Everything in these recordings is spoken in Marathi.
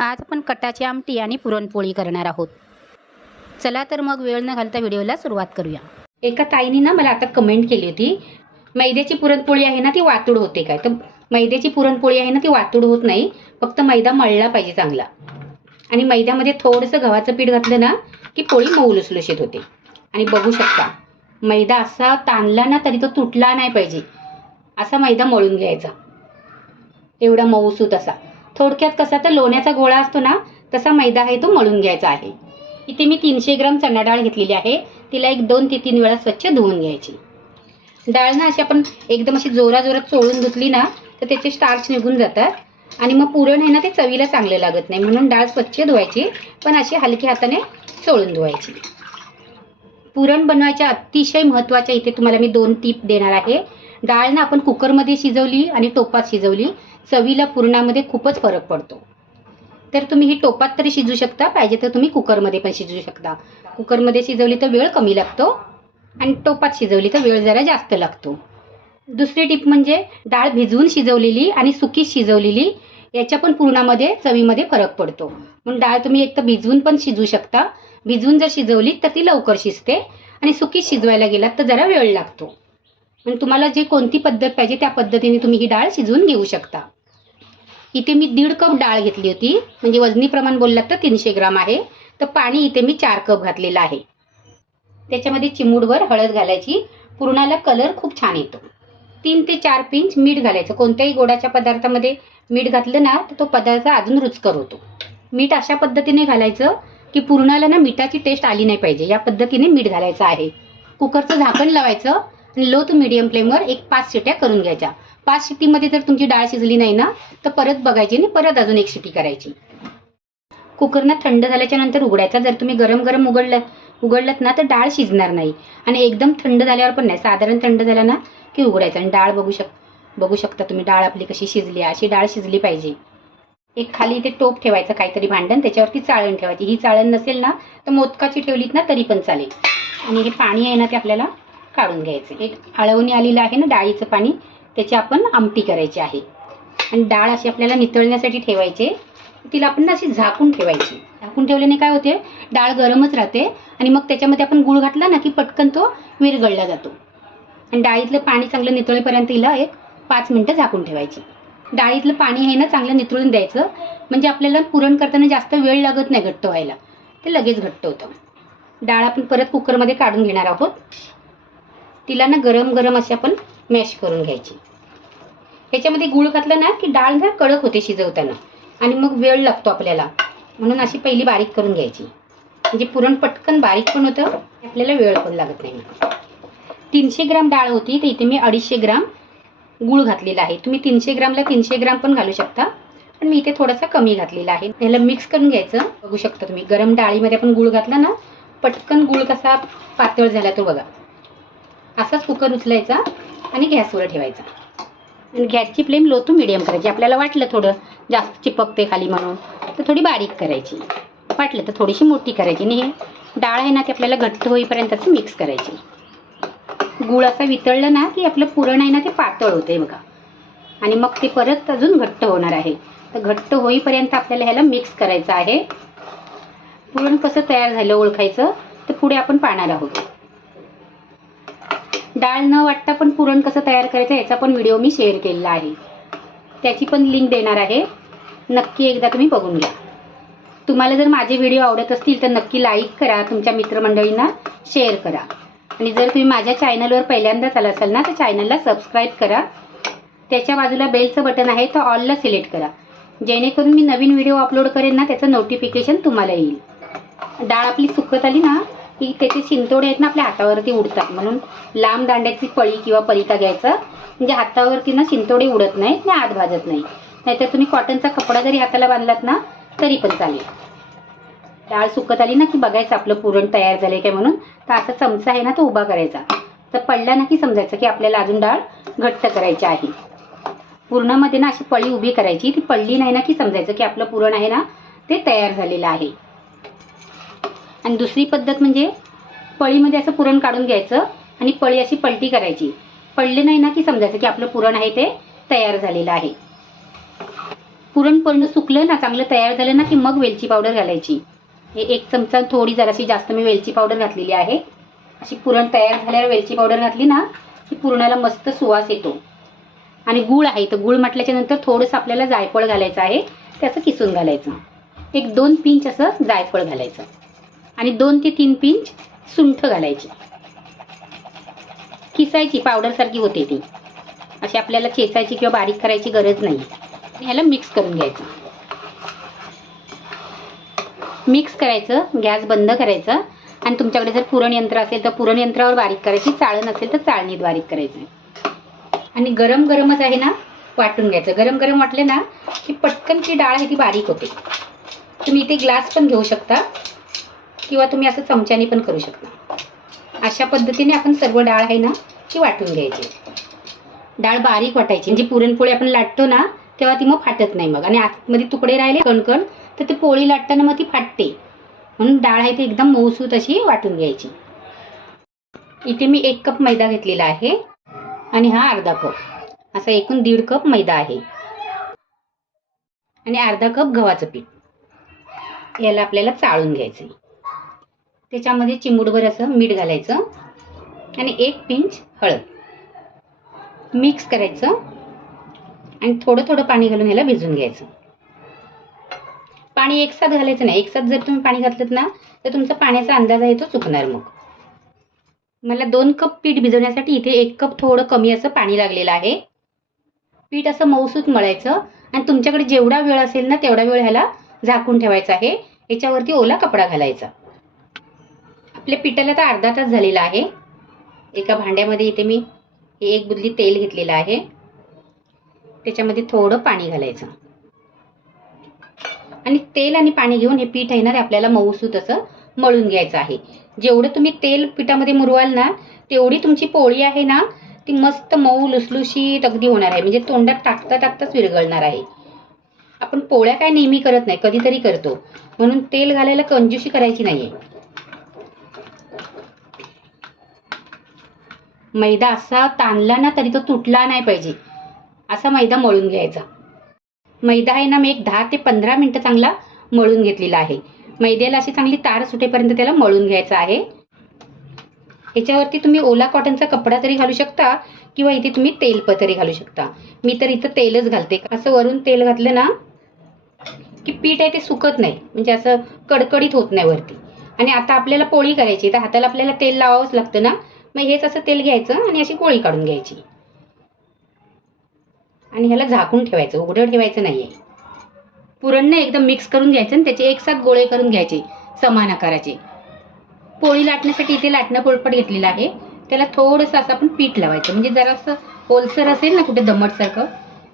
आज आपण कटाची आमटी आणि पुरणपोळी करणार आहोत. चला तर मग वेळ न घालता व्हिडिओला सुरुवात करूया. एका ताईने ना मला आता कमेंट केली होती मैद्याची पुरणपोळी आहे ना ती वातूड होते काय? तर मैद्याची पुरणपोळी आहे ना ती वातूड होत नाही फक्त मैदा मळला पाहिजे चांगला. आणि मैद्यामध्ये थोडंसं गव्हाचं पीठ घातलं ना की पोळी मऊ लुसलुशीत होते. आणि बघू शकता मैदा असा ताणला ना तरी तो तुटला नाही पाहिजे असा मैदा मळून घ्यायचा. एवढा मऊसूत असा. थोडक्यात कसा तर लोण्याचा गोळा असतो ना तसा मैदा आहे तो मळून घ्यायचा आहे. इथे मी तीनशे ग्राम चणा डाळ घेतलेली आहे तिला एक दोन ते तीन वेळा स्वच्छ धुवून घ्यायची. डाळ ना अशी आपण एकदम अशी जोरा जोरात चोळून धुतली ना तर त्याचे स्टार्च निघून जातात. आणि मग पुरण आहे ना ते चवीला चांगले लागत नाही म्हणून डाळ स्वच्छ धुवायची पण अशी हलकी हाताने चोळून धुवायची. पुरण बनवायच्या अतिशय महत्त्वाच्या इथे तुम्हाला मी दोन टीप देणार आहे. डाळ ना आपण कुकरमध्ये शिजवली आणि टोपात शिजवली चवीला पुरणामध्ये खूपच फरक पडतो. तर तुम्ही ही टोपात तरी शिजू शकता पाहिजे तर तुम्ही कुकरमध्ये पण शिजू शकता. कुकरमध्ये शिजवली तर वेळ कमी लागतो आणि टोपात शिजवली तर वेळ जरा जास्त लागतो. दुसरी टीप म्हणजे डाळ भिजवून शिजवलेली आणि सुकी शिजवलेली याच्या पण पूर्णामध्ये चवीमध्ये फरक पडतो. म्हणून डाळ तुम्ही एक तर भिजवून पण शिजवू शकता. भिजवून जर शिजवली तर ती लवकर शिजते आणि सुकी शिजवायला गेलात तर जरा वेळ लागतो. पण तुम्हाला जे कोणती पद्धत पाहिजे त्या पद्धतीने तुम्ही ही डाळ शिजवून घेऊ शकता. इथे मी दीड कप डाळ घेतली होती. म्हणजे वजनी प्रमाण बोललात तर तीनशे ग्राम आहे. तर पाणी इथे मी चार कप घातलेलं आहे. त्याच्यामध्ये चिमूडभर हळद घालायची. पुरणाला कलर खूप छान येतो. तीन ते चार पिंच मीठ घालायचं. कोणत्याही गोडाच्या पदार्थामध्ये मीठ घातलं ना तर तो पदार्थ अजून रुचकर होतो. मीठ अशा पद्धतीने घालायचं की पुरणाला ना मिठाची टेस्ट आली नाही पाहिजे. या पद्धतीने मीठ घालायचं आहे. कुकरचं झाकण लावायचं आणि लो टू मिडियम फ्लेमवर एक पाच शिट्या करून घ्यायच्या. पाच शिट्टीमध्ये जर तुमची डाळ शिजली नाही ना तर परत बघायची आणि परत अजून एक शिटी करायची. कुकरना थंड झाल्याच्यानंतर उघडायचा. जर तुम्ही गरम गरम उघडलं उघडलं ना तर डाळ शिजणार नाही. आणि एकदम थंड झाल्यावर पण नाही. साधारण थंड झाला ना की उघडायचं. आणि डाळ बघू शक बघू शकता तुम्ही डाळ आपली कशी शिजली. अशी डाळ शिजली पाहिजे. एक खाली इथे टोप ठेवायचं काहीतरी भांडण त्याच्यावरती चाळण ठेवायची. ही चाळण नसेल ना तर मोदकाची ठेवलीत ना तरी पण चालेल. आणि हे पाणी आहे ना ते आपल्याला काढून घ्यायचं एक आळवणी आलेलं आहे ना डाळीचं पाणी त्याची आपण आमटी करायची आहे. आणि डाळ अशी आपल्याला नितळण्यासाठी ठेवायचे. तिला आपण ना अशी झाकून ठेवायची. झाकून ठेवल्याने काय होते? डाळ गरमच राहते. आणि मग त्याच्यामध्ये आपण गुळ घातला ना की पटकन तो विरघळला जातो. आणि डाळीतलं पाणी चांगलं नितळेपर्यंत हिला एक पाच मिनटं झाकून ठेवायची. डाळीतलं पाणी हे ना चांगलं नितळून द्यायचं. म्हणजे आपल्याला पुरण करताना जास्त वेळ लागत नाही घट्ट व्हायला. ते लगेच घट्ट होतं. डाळ आपण परत कुकरमध्ये काढून घेणार आहोत. तिला ना गरम गरम अशी आपण मॅश करून घ्यायची. ह्याच्यामध्ये गुळ घातलं ना की डाळ ना कडक होते शिजवताना. आणि मग वेळ लागतो आपल्याला. म्हणून अशी पहिली बारीक करून घ्यायची. म्हणजे पुरण पटकन बारीक पण होतं आपल्याला वेळ पण लागत नाही. तीनशे ग्राम डाळ होती तर इथे मी अडीचशे ग्राम गुळ घातलेला आहे. तुम्ही तीनशे ग्रामला तीनशे ग्राम पण घालू शकता. पण मी इथे थोडासा कमी घातलेला आहे. ह्याला मिक्स करून घ्यायचं. बघू शकता तुम्ही गरम डाळीमध्ये आपण गुळ घातला ना पटकन गुळ कसा पातळ झाला तो बघा. असाच कुकर उचलायचा आणि गॅसवर ठेवायचा. आणि गॅसची फ्लेम लो टू मिडियम करायची. आपल्याला वाटलं थोडं जास्त चिपकते खाली म्हणून तर थोडी बारीक करायची. वाटलं तर थोडीशी मोठी करायची. आणि हे डाळ आहे ना ती आपल्याला घट्ट होईपर्यंतच मिक्स करायची. गुळ असा वितळलं ना की आपलं पुरण आहे ना ते पातळ होते बघा. आणि मग ते परत अजून घट्ट होणार आहे. तर घट्ट होईपर्यंत आपल्याला ह्याला मिक्स करायचं आहे. पुरण कसं तयार झालं ओळखायचं तर पुढे आपण पाहणार आहोत. डाळ न वाटता पण पुरण कसं तयार करायचं याचा पण व्हिडिओ मी शेअर केलेला आहे. त्याची पण लिंक देणार आहे. नक्की एकदा तुम्ही बघून घ्या. तुम्हाला जर माझे व्हिडिओ आवडत असतील तर नक्की लाईक करा तुमच्या मित्रमंडळींना शेअर करा. आणि जर तुम्ही माझ्या चॅनलवर पहिल्यांदाच आला असाल ना तर चॅनलला सबस्क्राईब करा. त्याच्या बाजूला बेलचं बटन आहे तर ऑलला सिलेक्ट करा. जेणेकरून मी नवीन व्हिडिओ अपलोड करेन ना त्याचं नोटिफिकेशन तुम्हाला येईल. डाळ आपली सुकत आली ना की त्याचे शिंतोडे आहेत ना आपल्या हातावरती उडतात. म्हणून लांब दांड्याची पळी किंवा पलिता घ्यायचं. म्हणजे हातावरती ना शिंतोडे उडत नाहीत आणि आत भाजत नाही नाहीतर तुम्ही कॉटनचा कपडा जरी हाताला बांधलात ना तरी पण चालेल. डाळ सुकत आली ना की बघायचं आपलं पुरण तयार झाले काय म्हणून. तर असा चमचा आहे ना तो उभा करायचा. तर पडला ना की समजायचं की आपल्याला अजून डाळ घट्ट करायची आहे. पुरणामध्ये ना अशी पळी उभी करायची. ती पडली नाही ना की समजायचं की आपलं पुरण आहे ना ते तयार झालेलं आहे. आणि दुसरी पद्धत म्हणजे पळीमध्ये असं पुरण काढून घ्यायचं आणि पळी अशी पलटी करायची. पडले नाही ना की समजायचं की आपलं पुरण आहे ते तयार झालेलं आहे. पुरण पूर्ण सुकलं ना चांगलं तयार झालं ना की मग वेलची पावडर घालायची. हे एक चमचा थोडी जराशी जास्त मी वेलची पावडर घातलेली आहे. अशी पुरण तयार झाल्यावर वेलची पावडर घातली ना की पुरणाला मस्त सुवास येतो. आणि गूळ आहे तर गूळ म्हटल्याच्या नंतर थोडंसं आपल्याला जायफळ घालायचं आहे त्याचं किसून घालायचं. एक दोन पिंच असं जायफळ घालायचं. आणि दोन ते तीन पिंच सुंठ घालायची. किसायची पावडरसारखी होते ती. अशी आपल्याला चेचायची किंवा बारीक करायची गरज नाही. ह्याला मिक्स करून घ्यायचं. मिक्स करायचं गॅस बंद करायचं आणि तुमच्याकडे जर पुरण यंत्र असेल तर पुरण यंत्रावर बारीक करायची चाळण असेल तर चाळणीत बारीक करायचं. आणि गरम गरमच आहे ना वाटून घ्यायचं. गरम गरम वाटले ना की पटकन ती डाळ आहे ती बारीक होते. तुम्ही इथे ग्लास पण घेऊ शकता. किंवा तुम्ही असं चमच्याने पण करू शकता. अशा पद्धतीने आपण सर्व डाळ आहे ना ती वाटून घ्यायची. डाळ बारीक वाटायची. म्हणजे पुरणपोळी आपण लाटतो ना तेव्हा ती मग फाटत नाही मग. आणि आतमध्ये तुकडे राहिले कणकण तर ते पोळी लाटताना मग ती फाटते. म्हणून डाळ आहे ती एकदम मऊसूत अशी वाटून घ्यायची. इथे मी एक कप मैदा घेतलेला आहे. आणि हा अर्धा कप. असा एकूण दीड कप मैदा आहे. आणि अर्धा कप गव्हाचं पीठ. याला आपल्याला चाळून घ्यायचं त्याच्यामध्ये चिमूटभर असं मीठ घालायचं आणि एक पिंच हळद. मिक्स करायचं आणि थोडं थोडं पाणी घालून ह्याला भिजून घ्यायचं. पाणी एकसाथ घालायचं नाही. एकसाथ जर तुम्ही पाणी घातलं ना तर तुमचा पाण्याचा अंदाज आहे तो चुकणार मग. मला दोन कप पीठ भिजवण्यासाठी इथे एक कप थोडं कमी असं पाणी लागलेलं आहे. पीठ असं मऊसूत मळायचं आणि तुमच्याकडे जेवढा वेळ असेल ना तेवढा वेळ ह्याला झाकून ठेवायचा आहे. याच्यावरती ओला कपडा घालायचा. आपल्या पिठाला तर अर्धा तास झालेला आहे. एका भांड्यामध्ये इथे मी हे एक बुदली तेल घेतलेलं आहे. त्याच्यामध्ये थोडं पाणी घालायचं. आणि तेल आणि पाणी घेऊन हे पीठ आहे ना ते आपल्याला मऊसू तसं मळून घ्यायचं आहे. जेवढं तुम्ही तेल पिठामध्ये मुरवाल ना तेवढी तुमची पोळी आहे ना ती मस्त मऊ लुसलुशीत अगदी होणार आहे. म्हणजे तोंडात टाकता टाकताच विरघळणार आहे. आपण पोळ्या काय नेहमी करत नाही कधीतरी करतो. म्हणून तेल घालायला कंजूशी करायची नाही आहे मैदा असा ताणला ना तरी तो तुटला नाही पाहिजे. असा मैदा मळून घ्यायचा. मैदा आहे ना मी एक दहा ते पंधरा मिनटं चांगला मळून घेतलेला आहे. मैद्याला अशी चांगली तार सुटेपर्यंत त्याला मळून घ्यायचं आहे. याच्यावरती तुम्ही ओला कॉटनचा कपडा तरी घालू शकता किंवा इथे तुम्ही तेल तरी घालू शकता. मी तर इथं तेलच घालते. असं वरून तेल घातलं ना की पीठ आहे ते सुकत नाही. म्हणजे असं कडकडीत होत नाही वरती. आणि आता आपल्याला पोळी करायची तर हाताला आपल्याला तेल लावावंच लागतं ना. मग हेच असं तेल घ्यायचं आणि अशी पोळी काढून घ्यायची. आणि ह्याला झाकून ठेवायचं उघडं ठेवायचं नाही पुरण पुरणनं एकदम मिक्स करून घ्यायचं आणि त्याचे एक साथ गोळे करून घ्यायचे समान आकाराचे. पोळी लाटण्यासाठी इथे लाटणं पोळपट घेतलेलं आहे. त्याला थोडंसं असं आपण पीठ लावायचं. म्हणजे जरासं ओलसर असेल ना कुठे दमटसारखं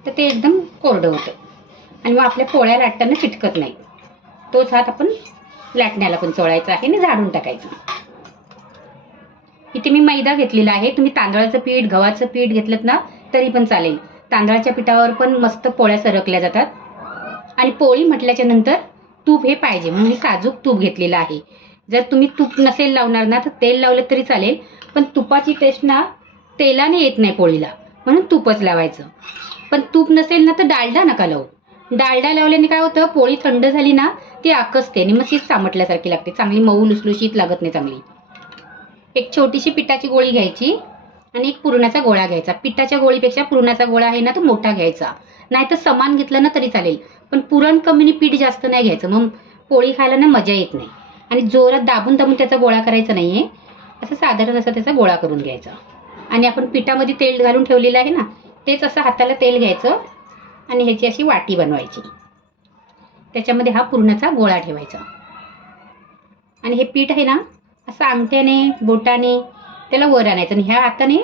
तर ते एकदम कोरडं होतं. आणि मग आपल्या पोळ्या लाटताना चिटकत नाही. तोच हात आपण लाटण्याला पण चोळायचा आहे आणि झाडून टाकायचं. इथे मी मैदा घेतलेला आहे. तुम्ही तांदळाचं पीठ गव्हाचं पीठ घेतलं ना तरी पण चालेल. तांदळाच्या पिठावर पण मस्त पोळ्या सरकल्या जातात. आणि पोळी म्हटल्याच्या नंतर तूप हे पाहिजे. म्हणून मी साजूक तूप घेतलेलं आहे. जर तुम्ही तूप नसेल लावणार ना तर तेल लावलं तरी चालेल. पण तुपाची टेस्ट ना तेलाने येत नाही पोळीला. म्हणून तूपच लावायचं. पण तूप नसेल ना तर डालडा नका लावू. डालडा लावल्याने काय होतं पोळी थंड झाली ना ती आकसते आणि मग ती चामटल्यासारखी लागते. चांगली मऊ लुसलुशीत लागत नाही चांगली. एक छोटीशी पिठाची गोळी घ्यायची आणि एक पुरणाचा गोळा घ्यायचा. पिठाच्या गोळीपेक्षा पुरणाचा गोळा आहे ना तो मोठा घ्यायचा. नाही तर समान घेतलं ना तरी चालेल. पण पुरण कमी पीठ जास्त नाही घ्यायचं. मग पोळी खायला ना मजा येत नाही. आणि जोरात दाबून दाबून त्याचा गोळा करायचा नाहीये. असं साधारण असा त्याचा गोळा करून घ्यायचा. आणि आपण पिठामध्ये तेल घालून ठेवलेलं आहे ना तेच असं हाताला तेल घ्यायचं आणि ह्याची अशी वाटी बनवायची. त्याच्यामध्ये हा पुरणाचा गोळा ठेवायचा. आणि हे पीठ आहे ना असं आमट्याने बोटाने त्याला वर आणायचं आणि ह्या हाताने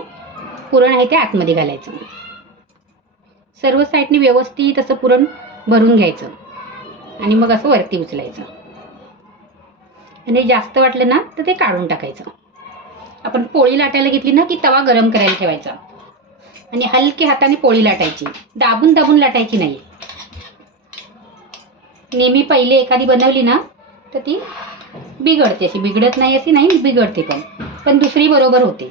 पुरण आहे ते आतमध्ये घालायचं. सर्व साईडने व्यवस्थित असं पुरण भरून घ्यायचं. आणि मग असं वरती उचलायचं. आणि जास्त वाटलं ना तर ते काढून टाकायचं. आपण पोळी लाटायला घेतली ना की तवा गरम करायला ठेवायचा. आणि हलकी हाताने पोळी लाटायची. दाबून दाबून लाटायची नाही. नेहमी पहिले एखादी बनवली ना तर ती बिघडते अशी बिघडत नाही अशी नाही बिघडते पण. पण दुसरी बरोबर होते.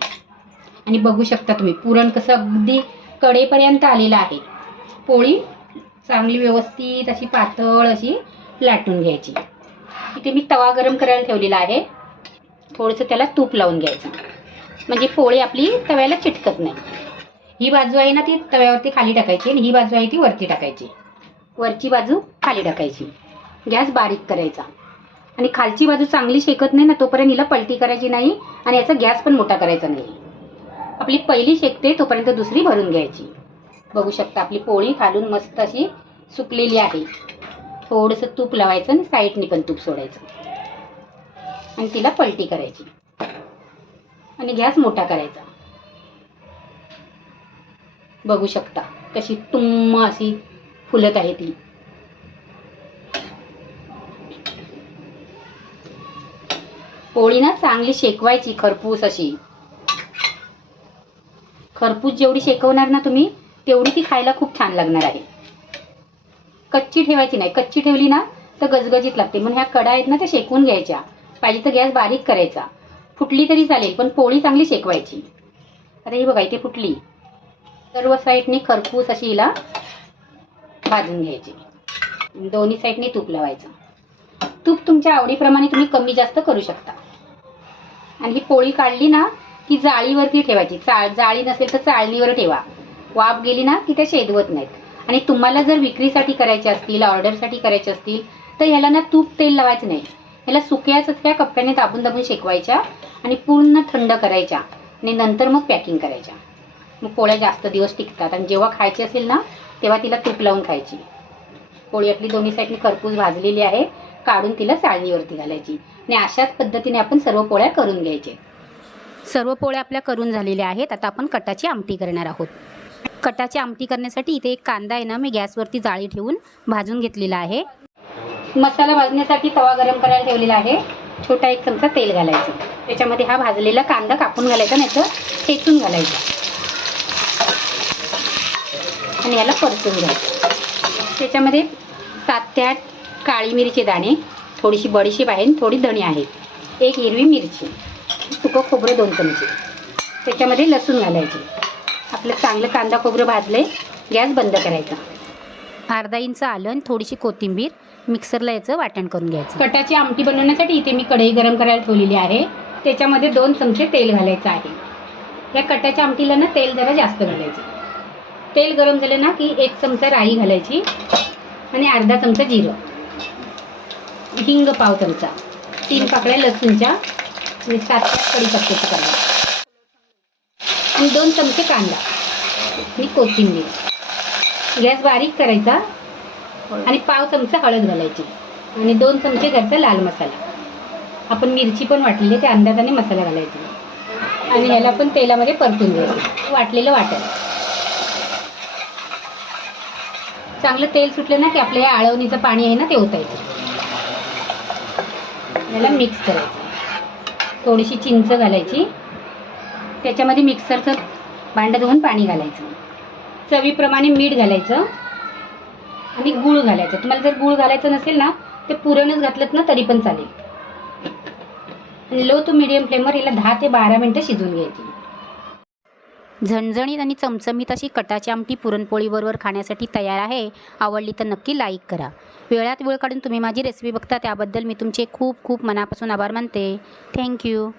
आणि बघू शकता तुम्ही पुरण कसं अगदी कडेपर्यंत आलेलं आहे. पोळी चांगली व्यवस्थित अशी पातळ अशी लाटून घ्यायची. इथे मी तवा गरम करायला ठेवलेला आहे. थोडंसं त्याला तूप लावून घ्यायचं. म्हणजे पोळी आपली तव्याला चिटकत नाही. ही बाजू आहे ना ती तव्यावरती खाली टाकायची आणि ही बाजू आहे ती वरती टाकायची. वरची बाजू खाली टाकायची. गॅस बारीक करायचा. आणि खालची बाजू चांगली शेकत नाही ना तोपर्यंत हिला पलटी करायची नाही आणि याचा गॅस पण मोठा करायचा नाही. आपली पहिली शेकते तोपर्यंत दुसरी भरून घ्यायची. बघू शकता आपली पोळी खालून मस्त अशी सुकलेली आहे. थोडंसं तूप लावायचं आणि साईडनी पण तूप सोडायचं. आणि तिला पलटी करायची. आणि गॅस मोठा करायचा. बघू शकता कशी तुम्म अशी फुलत आहे ती. पोळी ना चांगली शेकवायची खरपूस अशी. खरपूस जेवढी शेकवणार ना तुम्ही तेवढी ती खायला खूप छान लागणार आहे. कच्ची ठेवायची नाही. कच्ची ठेवली ना तर गजगजीत लागते. म्हणून ह्या कडा आहेत ना त्या शेकवून घ्यायच्या. पाहिजे तर गॅस बारीक करायचा. फुटली तरी चालेल पण पोळी चांगली शेकवायची. आता ही बघा इथे फुटली. सर्व साईडने खरपूस अशी हिला भाजून घ्यायची. दोन्ही साईडने तूप लावायचं. तूप तुमच्या आवडीप्रमाणे तुम्ही कमी जास्त करू शकता. आणि ही पोळी काढली ना की जाळीवरती ठेवायची. चाळ जाळी नसेल तर चाळणीवर ठेवा. वाफ गेली ना की त्या शेदवत नाहीत. आणि तुम्हाला जर विक्रीसाठी करायचे असतील ऑर्डरसाठी करायचे असतील तर ह्याला ना तूप तेल लावायचं नाही. ह्याला सुक्या त्या कप्प्याने दाबून दाबून शेकवायच्या आणि पूर्ण थंड करायच्या. आणि नंतर मग पॅकिंग करायच्या. मग पोळ्या जास्त दिवस टिकतात. आणि जेव्हा खायची असेल ना तेव्हा तिला तूप लावून खायची. पोळी आपली दोन्ही साईडनी खरपूस भाजलेली आहे. काढून तिला चाळणीवरती घालायची. आणि अशाच पद्धतीने आपण सर्व पोळ्या करून घ्यायचे. सर्व पोळ्या आपल्या करून झालेल्या आहेत. आता आपण कटाची आमटी करणार आहोत. कटाची आमटी करण्यासाठी इथे एक कांदा आहे ना मी गॅसवरती जाळी ठेवून भाजून घेतलेला आहे. मसाला भाजण्यासाठी तवा गरम करायला ठेवलेला आहे. छोटा एक चमचा तेल घालायचं. त्याच्यामध्ये हा भाजलेला कांदा कापून घालायचा नाही तर ठेचून घालायचा. आणि याला परतून घ्यायचं. त्याच्यामध्ये सात ते आठ काळी मिरीचे दाणे थोडीशी बडीशेप आहे आणि थोडी धणी आहे. एक हिरवी मिरची सुकं खोबरं दोन चमचे. त्याच्यामध्ये लसूण घालायचे. आपलं चांगलं कांदा खोबरं भाजले गॅस बंद करायचा. अर्धा इंच आलं थोडीशी कोथिंबीर मिक्सरला याचं वाटण करून घ्यायचं. कटाची आमटी बनवण्यासाठी इथे मी कढई गरम करायला ठेवलेली आहे. त्याच्यामध्ये दोन चमचे तेल घालायचं आहे. या कटाच्या आमटीला ना तेल जरा जास्त घालायचं. तेल गरम झालं ना की एक चमचा राई घालायची आणि अर्धा चमचा जिरं. हिंग पाव चमचा तीन पाकळ्या लसूणच्या आणि सात पाच कढीपत्त्याची आणि दोन चमचे कांदा आणि कोथिंबीर. गॅस बारीक करायचा आणि पाव चमचा हळद घालायची. आणि दोन चमचे घरचा लाल मसाला. आपण मिरची पण वाटलेली त्या अंदाजाने मसाला घालायचा. आणि ह्याला पण तेलामध्ये परतून घ्यायचं. वाटलेलं वाटायचं चांगलं तेल सुटलं ना की आपल्या या आळवणीचं पाणी आहे ना ते ओतायचं. याला मिक्स करायचं. थोडीशी चिंच घालायची. त्याच्यामध्ये मिक्सरचं भांडं धुवून पाणी घालायचं. चवीप्रमाणे मीठ घालायचं. आणि गूळ घालायचं. तुम्हाला जर गूळ घालायचं नसेल ना ते पुरणच घातलं ना तरी पण चालेल. आणि लो टू मिडियम फ्लेमवर याला दहा ते बारा मिनटं शिजवून घ्यायची. झणझणीत आणि चमचमीत अशी कटाची आमटी पुरणपोळीबरोबर खाण्यासाठी तयार आहे. आवडली तर नक्की लाईक करा. वेळात वेळ काढून तुम्ही माझी रेसिपी बघता त्याबद्दल मी तुमचे खूप खूप मनापासून आभार मानते. थँक्यू